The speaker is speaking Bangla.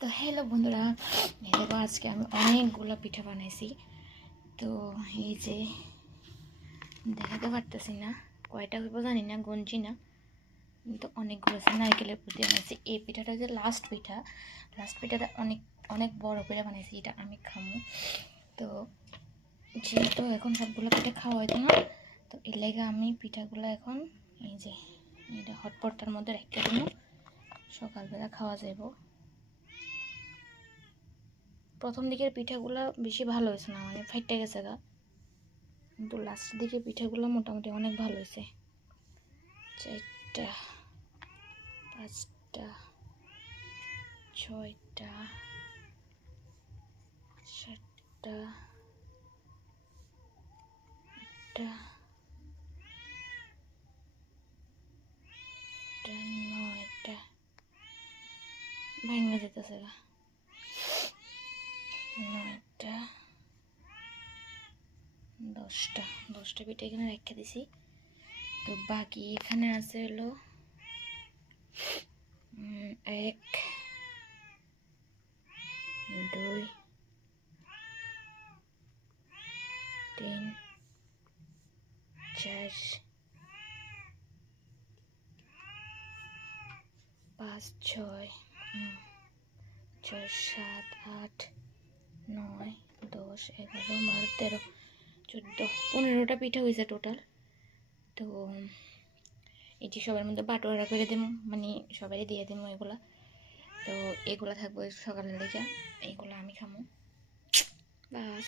তো হ্যালো বন্ধুরা, এই দেখো আজকে আমি অনেকগুলো পিঠা বানাইছি। তো এই যে দেখাতে পারতেছি না, কয়টা হইব জানি না, গুনছি না, কিন্তু অনেকগুলো আছে। নারকেলের পুর দিয়ে বানাইছি। এই পিঠাটা যে লাস্ট পিঠাটা অনেক অনেক বড় করে বানাইছি, এটা আমি খামো। তো যেহেতু এখন সবগুলো পিঠা খাওয়া হইতো না, তো এর লেগে আমি পিঠাগুলো এখন এই যে এটা হটপটটার মধ্যে রেখে দিব, সকালবেলা খাওয়া যাইব। প্রথম দিকের পিঠাগুলো বেশি ভালো হয়েছে না, মানে ফাইটে গেছে গা, কিন্তু লাস্টের দিকে পিঠাগুলো মোটামুটি অনেক ভালো হয়েছে। 4টা 5টা 6টা 7টা 8টা 9টা ভাঙা যেতেছে গা, 9টা 10টা পিঠা এখানে রেখে দিছি। তো বাকি এখানে আছে হলো 1 2 3 4 5 6 7 8 9 10 11 12 13 14 15টা পিঠা হয়েছে টোটাল। তো এটি সবার মধ্যে বাটোয়ারা করে দেব, মানে সবাই দিয়ে দেবো এগুলা। তো এগুলা থাকবো সকালের লেগে, এইগুলো আমি খামো। বাস।